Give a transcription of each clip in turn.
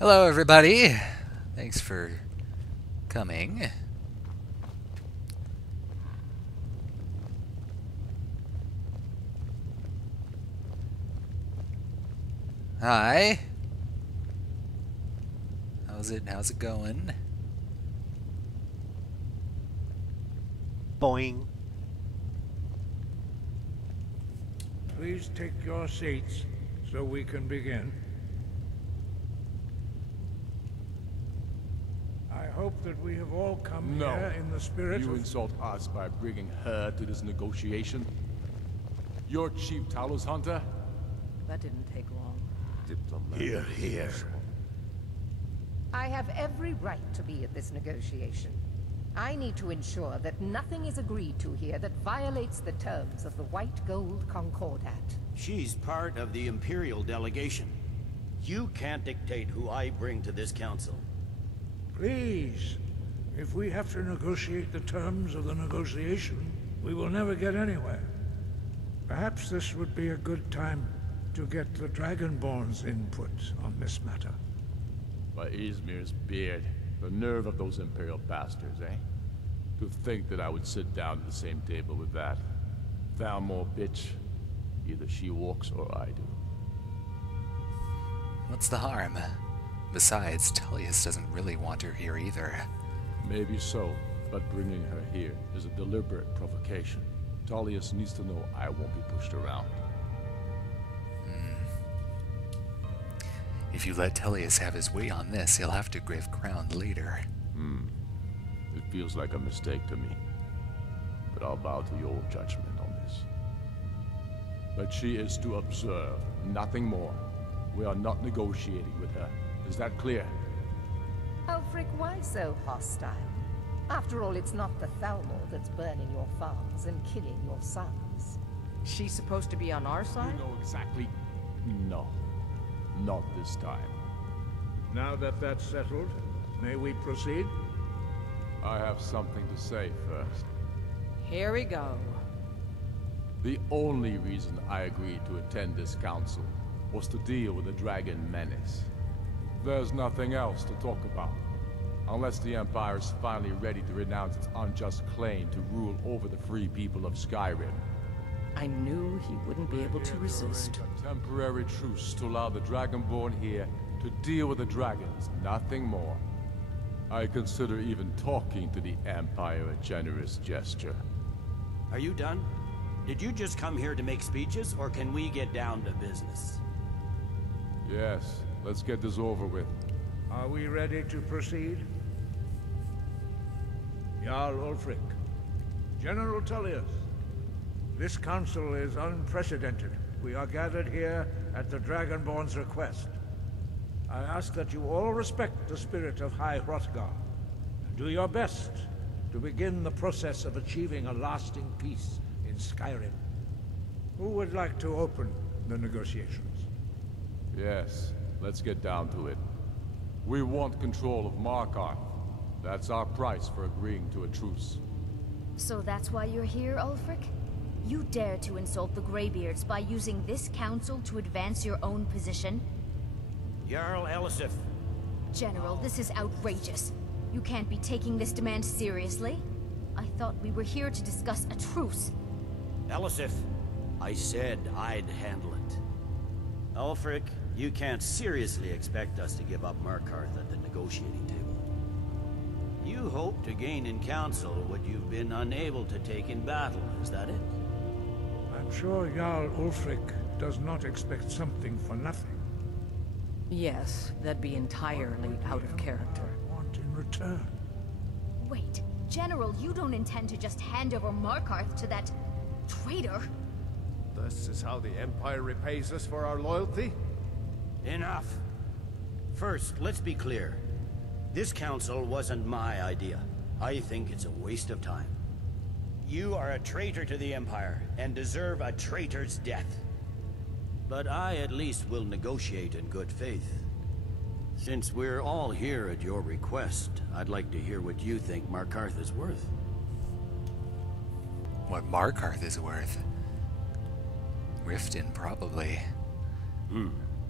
Hello, everybody. Thanks for coming. Hi. How's it going? Boing. Please take your seats so we can begin. I hope that we have all come here in the spirit You of... insult us by bringing her to this negotiation? You're Chief Talos Hunter? That didn't take long. Here, here. I have every right to be at this negotiation. I need to ensure that nothing is agreed to here that violates the terms of the White Gold Concordat. She's part of the Imperial delegation. You can't dictate who I bring to this council. Please, if we have to negotiate the terms of the negotiation, we will never get anywhere. Perhaps this would be a good time to get the Dragonborn's input on this matter. By Izmir's beard. The nerve of those Imperial bastards, eh? To think that I would sit down at the same table with that. Thalmor bitch. Either she walks or I do. What's the harm? Besides, Tullius doesn't really want her here either. Maybe so, but bringing her here is a deliberate provocation. Tullius needs to know I won't be pushed around. If you let Tullius have his way on this, he'll have to give ground later. It feels like a mistake to me. But I'll bow to your judgment on this. But she is to observe, nothing more. We are not negotiating with her. Is that clear? Ulfric, why so hostile? After all, it's not the Thalmor that's burning your farms and killing your sons. She's supposed to be on our side? You know exactly... No. Not this time. Now that that's settled, may we proceed? I have something to say first. Here we go. The only reason I agreed to attend this council was to deal with the dragon menace. There's nothing else to talk about. Unless the Empire is finally ready to renounce its unjust claim to rule over the free people of Skyrim. I knew he wouldn't be able to resist. A temporary truce to allow the Dragonborn here to deal with the dragons, nothing more. I consider even talking to the Empire a generous gesture. Are you done? Did you just come here to make speeches, or can we get down to business? Yes, let's get this over with. Are we ready to proceed? Jarl Ulfric, General Tullius, this council is unprecedented. We are gathered here at the Dragonborn's request. I ask that you all respect the spirit of High Hrothgar, and do your best to begin the process of achieving a lasting peace in Skyrim. Who would like to open the negotiations? Yes, let's get down to it. We want control of Markarth. That's our price for agreeing to a truce. So that's why you're here, Ulfric? You dare to insult the Greybeards by using this council to advance your own position? Jarl Elisif. General, this is outrageous. You can't be taking this demand seriously. I thought we were here to discuss a truce. Elisif, I said I'd handle it. Ulfric, you can't seriously expect us to give up Markarth at the negotiating table. You hope to gain in council what you've been unable to take in battle, is that it? I'm sure Jarl Ulfric does not expect something for nothing. Yes, that'd be entirely out of character. I want in return. Wait, General, you don't intend to just hand over Markarth to that traitor? This is how the Empire repays us for our loyalty? Enough. First, let's be clear. This council wasn't my idea. I think it's a waste of time. You are a traitor to the Empire, and deserve a traitor's death. But I at least will negotiate in good faith. Since we're all here at your request, I'd like to hear what you think Markarth is worth. What Markarth is worth? Riften, probably.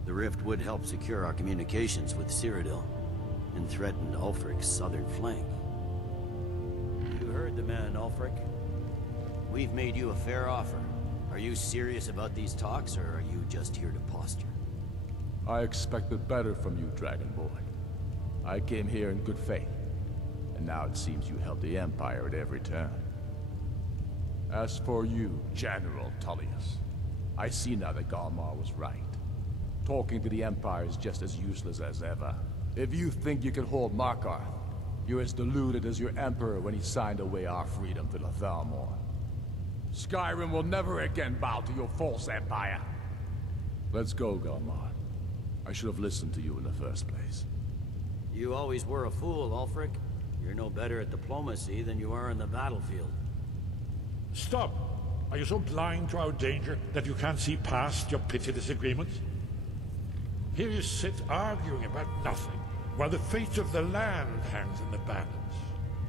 The rift would help secure our communications with Cyrodiil, and threatened Ulfric's southern flank. You heard the man, Ulfric. We've made you a fair offer. Are you serious about these talks, or are you just here to posture? I expected better from you, Dragonborn. I came here in good faith, and now it seems you help the Empire at every turn. As for you, General Tullius, I see now that Galmar was right. Talking to the Empire is just as useless as ever. If you think you can hold Markarth, you're as deluded as your Emperor when he signed away our freedom to the Thalmor. Skyrim will never again bow to your false empire. Let's go, Galmar. I should have listened to you in the first place. You always were a fool, Ulfric. You're no better at diplomacy than you are in the battlefield. Stop! Are you so blind to our danger that you can't see past your petty disagreements? Here you sit arguing about nothing, while the fate of the land hangs in the balance.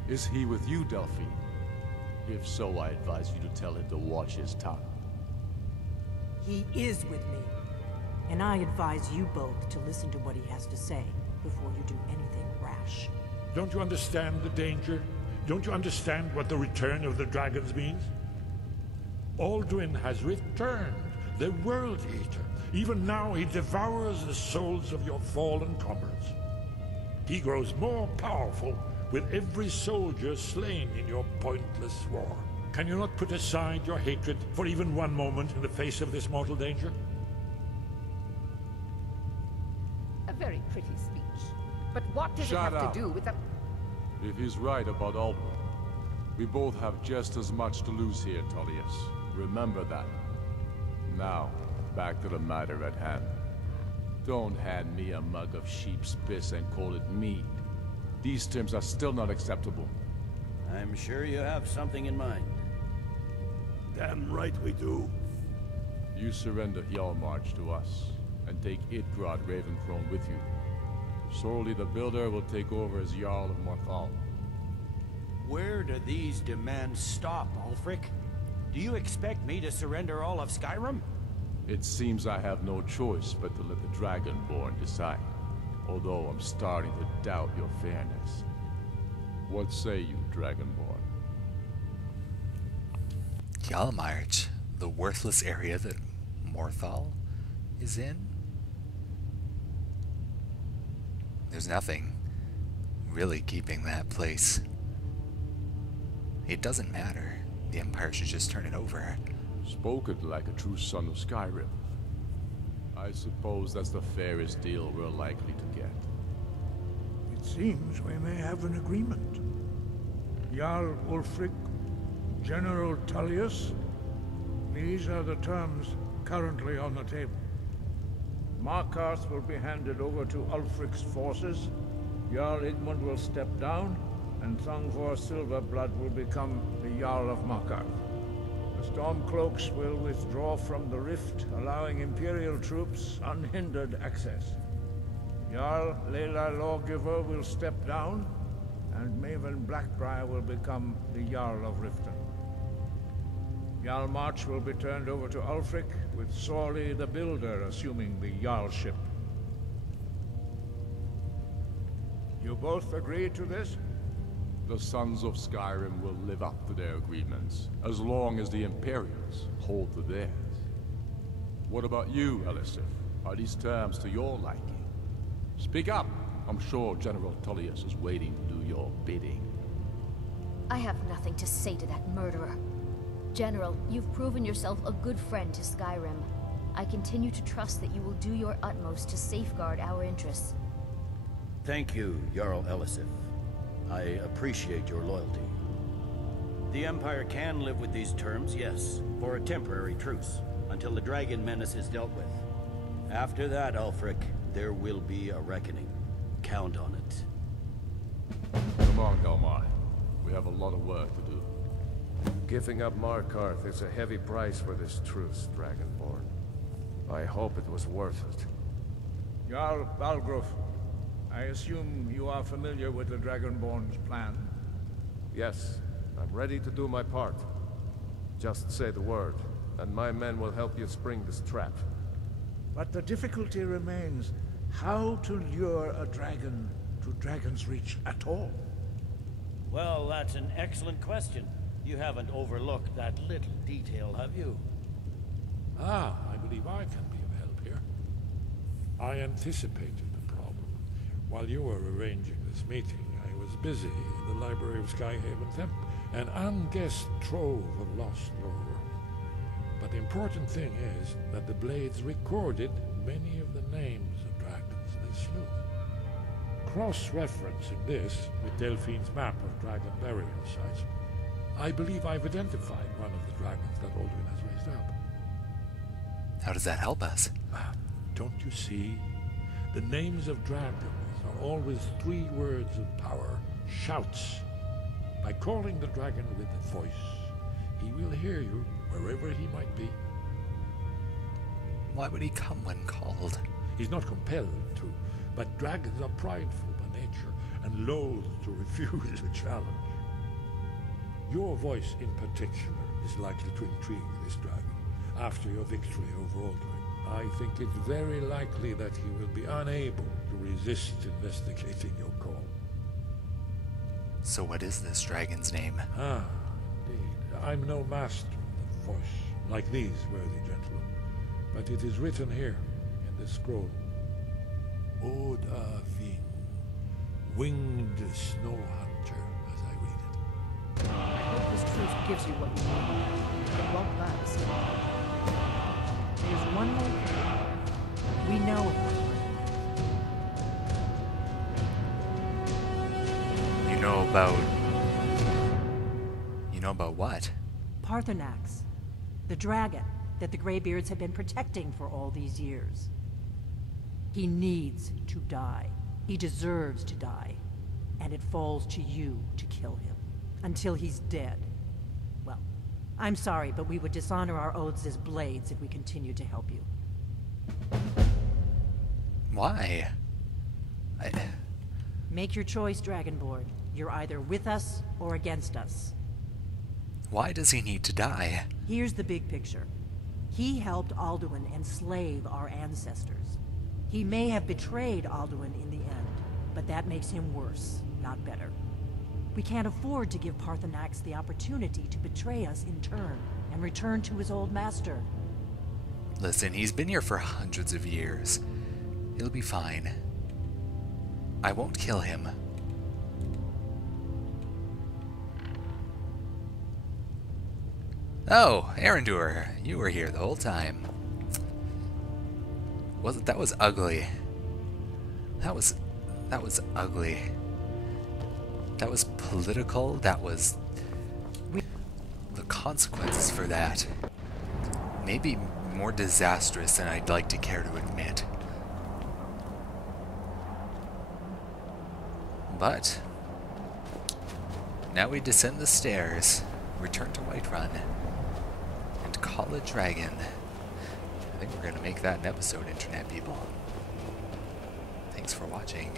Is he with you, Delphine? If so, I advise you to tell him to watch his tongue. He is with me. And I advise you both to listen to what he has to say before you do anything rash. Don't you understand the danger? Don't you understand what the return of the dragons means? Alduin has returned, the World Eater. Even now he devours the souls of your fallen comrades. He grows more powerful with every soldier slain in your pointless war. Can you not put aside your hatred for even one moment in the face of this mortal danger? A very pretty speech. But what does Shut it have up. to do with the... If he's right about Ulfric, we both have just as much to lose here, Tullius. Remember that. Now, back to the matter at hand. Don't hand me a mug of sheep's piss and call it mead. These terms are still not acceptable. I'm sure you have something in mind. Damn right we do. You surrender Hjalmarch to us, and take Idgrod Ravencrone with you. Sorli the Builder will take over as Jarl of Morthal. Where do these demands stop, Ulfric? Do you expect me to surrender all of Skyrim? It seems I have no choice but to let the Dragonborn decide. Although I'm starting to doubt your fairness. What say you, Dragonborn? Hjalmarch, the worthless area that Morthal is in? There's nothing really keeping that place. It doesn't matter. The Empire should just turn it over. Spoken like a true son of Skyrim. I suppose that's the fairest deal we're likely to get. It seems we may have an agreement. Jarl Ulfric, General Tullius, these are the terms currently on the table. Markarth will be handed over to Ulfric's forces, Jarl Igmund will step down, and Thongvor Silverblood will become the Jarl of Markarth. The Stormcloaks will withdraw from the rift, allowing Imperial troops unhindered access. Jarl Leila Lawgiver will step down, and Maven Blackbriar will become the Jarl of Riften. Hjalmarch will be turned over to Ulfric, with Sorli the Builder assuming the Jarlship. You both agree to this? The Sons of Skyrim will live up to their agreements, as long as the Imperials hold to theirs. What about you, Elisif? Are these terms to your liking? Speak up! I'm sure General Tullius is waiting to do your bidding. I have nothing to say to that murderer. General, you've proven yourself a good friend to Skyrim. I continue to trust that you will do your utmost to safeguard our interests. Thank you, Jarl Elisif. I appreciate your loyalty. The Empire can live with these terms, yes, for a temporary truce, until the dragon menace is dealt with. After that, Ulfric, there will be a reckoning. Count on it. Come on, Galmar. We have a lot of work to do. Giving up Markarth is a heavy price for this truce, Dragonborn. I hope it was worth it. Jarl Balgruf, I assume you are familiar with the Dragonborn's plan? Yes, I'm ready to do my part. Just say the word, and my men will help you spring this trap. But the difficulty remains how to lure a dragon to Dragon's Reach at all. Well, that's an excellent question. You haven't overlooked that little detail, have you? Ah, I believe I can be of help here. I anticipated the problem. While you were arranging this meeting, I was busy in the library of Skyhaven Temp, an unguessed trove of lost lore. But the important thing is that the Blades recorded many of the names of dragons they slew. Cross-referencing this with Delphine's map of dragon burial sites, I believe I've identified one of the dragons that Alduin has raised up. How does that help us? Don't you see? The names of dragons are always 3 words of power, shouts. By calling the dragon with a voice, he will hear you wherever he might be. Why would he come when called? He's not compelled to, but dragons are prideful by nature and loath to refuse a challenge. Your voice in particular is likely to intrigue this dragon after your victory over Alduin. I think it's very likely that he will be unable to resist investigating your call. So what is this dragon's name? Ah, indeed. I'm no master of the voice, like these worthy gentlemen, but it is written here in this scroll. Oda Ving, winged snow hunter, as I read it. I hope this truce gives you what you need. It won't last. There's one more thing. We know about her. You know about what? Parthenax, the dragon that the Greybeards have been protecting for all these years. He needs to die. He deserves to die. And it falls to you to kill him. Until he's dead. Well, I'm sorry, but we would dishonor our oaths as Blades if we continued to help you. Why? Make your choice, Dragonborn. You're either with us or against us. Why does he need to die? Here's the big picture. He helped Alduin enslave our ancestors. He may have betrayed Alduin in the end, but that makes him worse, not better. We can't afford to give Parthenax the opportunity to betray us in turn and return to his old master. Listen, he's been here for hundreds of years. He'll be fine. I won't kill him. Oh, Erendur, you were here the whole time. That was ugly. That was ugly. That was political. That was the consequences for that. Maybe more disastrous than I'd like to care to admit. But now we descend the stairs, return to Whiterun, and call a dragon. I think we're going to make that an episode, Internet people. Thanks for watching.